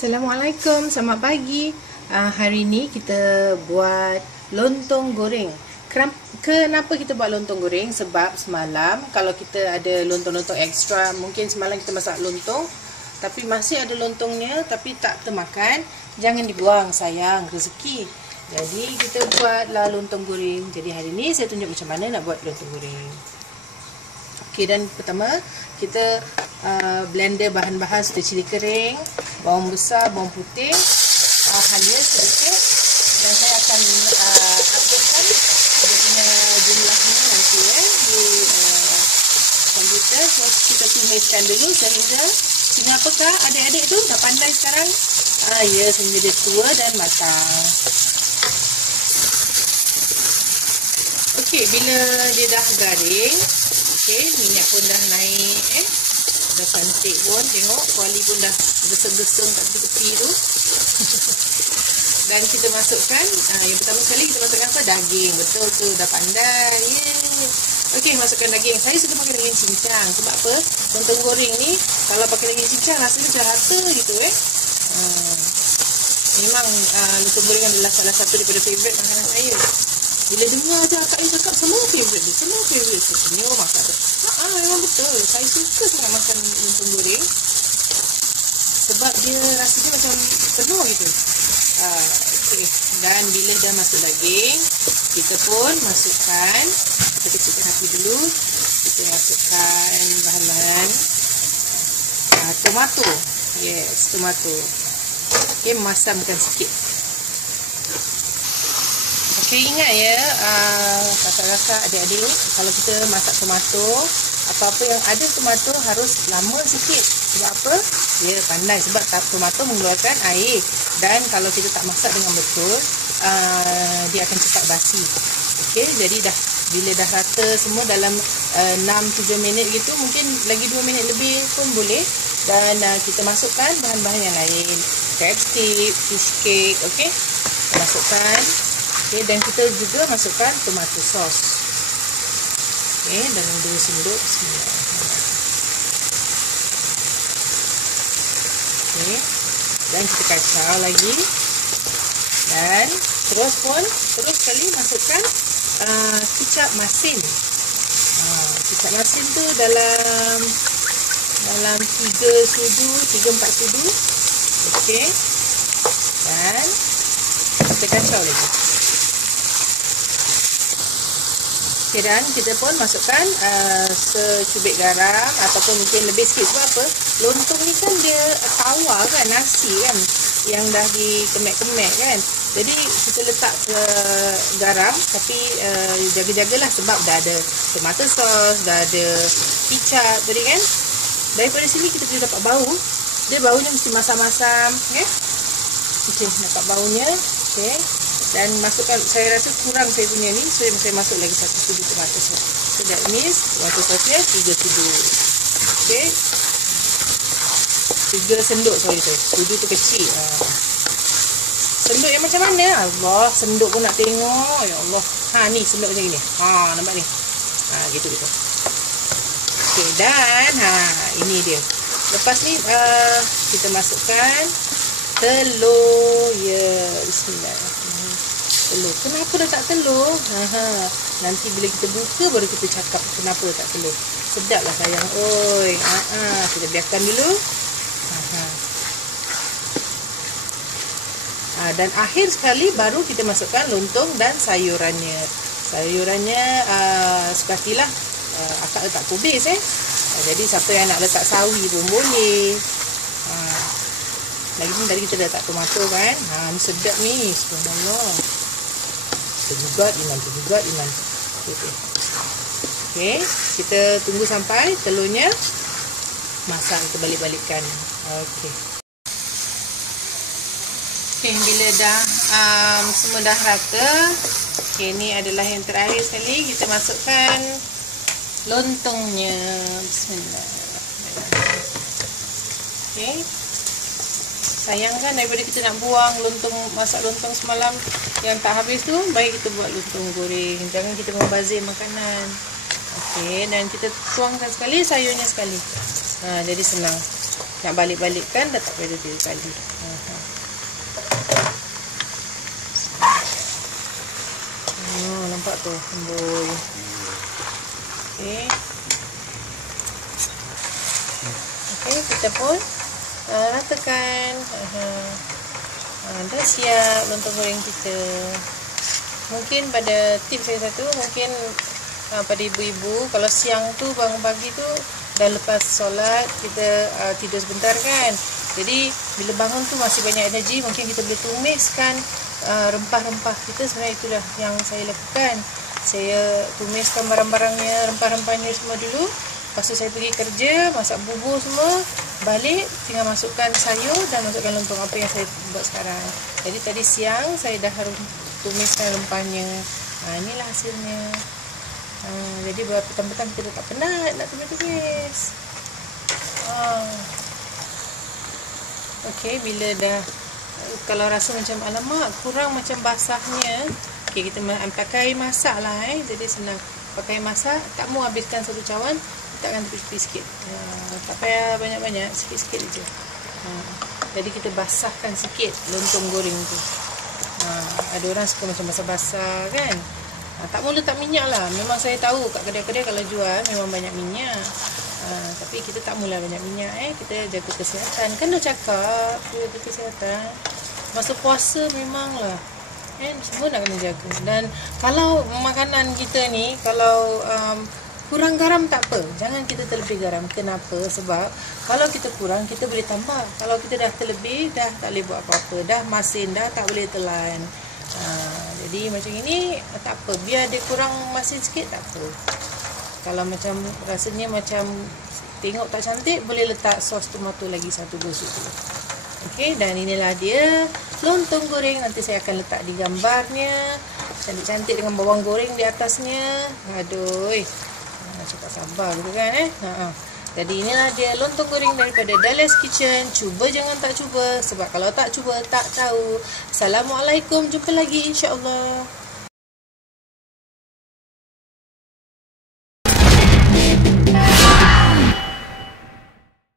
Assalamualaikum, selamat pagi. Hari ni kita buat lontong goreng. Kenapa kita buat lontong goreng? Sebab semalam kalau kita ada lontong-lontong ekstra, mungkin semalam kita masak lontong tapi masih ada lontongnya tapi tak termakan, jangan dibuang, sayang rezeki. Jadi kita buatlah lontong goreng. Jadi hari ni saya tunjuk macam mana nak buat lontong goreng. Okey, dan pertama kita blender bahan-bahan seperti cili kering, bawang besar, bawang putih, halia sedikit, dan saya akan uploadkan dia punya jumlahnya nanti di komputer. So kita tumiskan dulu sehingga apakah adik-adik tu dah pandai sekarang? Ya, sehingga dia tua dan matang. Okey, bila dia dah garing, okey, minyak pun dah naik, dah cantik pun, tengok kuali pun dah geseng-geseng kat tepi tu. Dan kita masukkan, yang pertama sekali kita masukkan apa? Daging. Betul tu, dah pandai. Okey, masukkan daging. Saya suka pakai daging cincang. Sebab apa? Lontong goreng ni kalau pakai daging cincang rasanya macam rata gitu Memang lontong goreng adalah salah satu daripada favourite makanan saya. Bila dengar je akak ni cakap semua favourite dia, semua favourite. Saya senyum akak tu. Memang betul. Saya suka sangat makan lontong goreng. Sebab dia rasanya macam penuh gitu. Okay. Dan bila dah masuk daging, kita pun masukkan, kita kecilkan api dulu. Kita masukkan bahan-bahan tomato. Yes, tomato. Okay, masamkan sikit. Okay, ingat ya, kakak-kakak, adik-adik, kalau kita masak tomato, apa-apa yang ada tomato harus lama sikit. Sebab apa? Dia pandai. Sebab tomato mengeluarkan air. Dan kalau kita tak masak dengan betul, dia akan cepat basi. Okey, jadi bila dah rata semua dalam 6-7 minit gitu, mungkin lagi 2 minit lebih pun boleh. Dan kita masukkan bahan-bahan yang lain. Crab stick, fish cake, okey. Kita masukkan. Okey, dan kita juga masukkan tomato sauce. Okey, dalam 2 sendok. Bismillahirrahmanirrahim. Okey. Dan kita kacau lagi. Dan terus sekali masukkan kicap masin. Kicap masin tu dalam 3-4 sudu. Okey. Dan kita kacau lagi. Okay, dan kita pun masukkan secubit garam ataupun mungkin lebih sikit. Sebab apa? Lontong ni kan dia tawar kan, nasi kan yang dah dikemek-kemek kan. Jadi kita letak garam tapi jaga-jagalah sebab dah ada tomato sauce, dah ada kicap tadi kan. Daripada sini kita boleh dapat bau. Dia baunya mesti masam-masam, okay? Okey, dapat baunya. Okey. Dan masukkan, saya rasa kurang saya punya ni, so saya masuk lagi 1 sudu tomato sauce. So that means tomato sauce-nya 3 sudu. Okey. 3 sendok, sudu tu kecil. Sendok yang macam mana? Allah, sendok pun nak tengok. Ya Allah. Ni sendok macam ni. Nampak ni. Gitu. Okey, dan ini dia. Lepas ni kita masukkan telur. Bismillahirrahmanirrahim. Telur. Kenapa letak telur? Nanti bila kita buka baru kita cakap kenapa letak telur. Sedap lah sayang. Oi. Kita biarkan dulu. Dan akhir sekali baru kita masukkan lontong dan sayurannya. Sayurannya suka hatilah. Akak letak kubis jadi siapa yang nak letak sawi pun boleh. Lagi tadi kita letak tomato kan. Ni sedap ni. Subhanallah. Tergugat iman. Okey, kita tunggu sampai telurnya masak. Kita balik-balikkan. Okey, bila dah semua dah rata. Okey, ni adalah yang terakhir sekali. Kita masukkan lontongnya. Bismillahirrahmanirrahim. Okey. Sayang kan daripada kita nak buang masak lontong semalam yang tak habis tu, baik kita buat lontong goreng. Jangan kita membazir makanan. Okey, dan kita tuangkan sekali sayurnya sekali. Jadi senang. nak balik-balikkan dah tak payah 2 kali. Nampak tu boy. Okey, kita pun ratakan. Dah siap lontong goreng kita. Mungkin pada tips saya satu, mungkin pada ibu-ibu kalau siang tu bangun pagi tu dah lepas solat, kita tidur sebentar kan. Jadi bila bangun tu masih banyak energi, mungkin kita boleh tumiskan rempah-rempah kita. Sebenarnya itulah yang saya lakukan. Saya tumiskan barang-barangnya, rempah-rempahnya semua dulu. Lepas tu saya pergi kerja, masak bubur semua, balik tinggal masukkan sayur dan masukkan lontong apa yang saya buat sekarang. Jadi tadi siang saya dah tumiskan rempahnya. Inilah hasilnya. Jadi buat petang-petang kita tak penat nak tumis-tumis. Okey, bila dah kalau rasa macam alamak kurang macam basahnya, okey, kita pakai masak lah jadi senang. Pakai masak, tak mau habiskan satu cawan, letakkan tepi-tepi sikit. Tak payah banyak-banyak, sikit-sikit je. Jadi kita basahkan sikit lontong goreng tu. Ada orang suka macam basah-basah kan. Tak mau letak minyak lah. Memang saya tahu kat kedai-kedai kalau jual memang banyak minyak. Tapi kita tak mula banyak minyak. Kita jaga kesihatan. Kan dah cakap jaga kesihatan. Masa puasa memanglah semua nak kena jaga. Dan kalau makanan kita ni kalau kurang garam tak apa, jangan kita terlebih garam. Kenapa? Sebab kalau kita kurang kita boleh tambah. Kalau kita dah terlebih dah tak boleh buat apa-apa. Dah masin dah tak boleh telan. Jadi macam ini tak apa, biar dia kurang masin sikit tak apa. Kalau macam rasanya macam tengok tak cantik, boleh letak sos tomato lagi 1 gosok tu. Okey, dan inilah dia lontong goreng. Nanti saya akan letak di gambarnya, cantik-cantik dengan bawang goreng di atasnya. Aduh, tak sabar gitu kan Jadi inilah dia lontong goreng daripada Dahlia's Kitchen. Cuba jangan tak cuba, sebab kalau tak cuba tak tahu. Assalamualaikum, jumpa lagi insya-Allah.